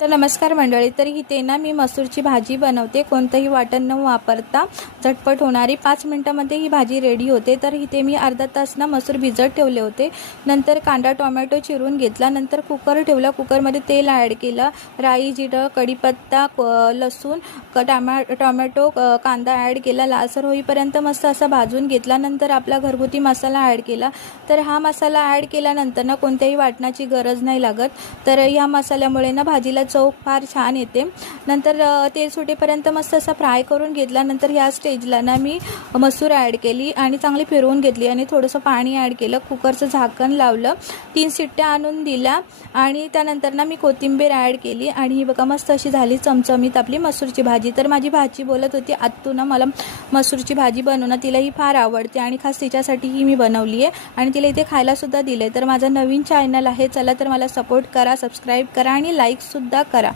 तर नमस्कार मंडळी, तर इथे ना मी मसूरची भाजी बनवते. कोणतंही वाटण न वापरता झटपट होणारी 5 मिनिटांमध्ये ही भाजी रेडी होते. तर इथे मी अर्धा तास ना मसूर भिजत ठेवले होते. नंतर कांदा टोमॅटो चिरून घेतला. नंतर कुकर ठेवला. कुकरमध्ये तेल ॲड केलं. राई, जिरं, कढीपत्ता, लसूण, टोमॅटो, कांदा ॲड केला. लालसर होईपर्यंत मस्त असा भाजून घेतला. नंतर आपला घरगुती मसाला ॲड केला. तर हा मसाला ॲड केल्यानंतर ना कोणत्याही वाटणाची गरज नाही लागत. तर या मसाल्यामुळे ना भाजीला चव फार छान येते. नंतर तेल सुटेपर्यंत मस्त असा फ्राय करून घेतला. नंतर ह्या स्टेजला ना मी मसूर ॲड केली आणि चांगली फिरवून घेतली आणि थोडंसं पाणी ॲड केलं. कुकरचं झाकण लावलं. 3 शिट्ट्या आणून दिल्या आणि त्यानंतर ना मी कोथिंबीर ॲड केली आणि ही बघा मस्त अशी झाली चमचमीत आपली मसूरची भाजी. तर माझी भाची बोलत होती, आत्तू ना मला मसूरची भाजी बनवणं तिला ही फार आवडते आणि खास तिच्यासाठीही मी बनवली आहे आणि तिला इथे खायलासुद्धा दिलं आहे. तर माझा नवीन चॅनल आहे, चला तर मला सपोर्ट करा, सबस्क्राईब करा आणि लाईकसुद्धा करा.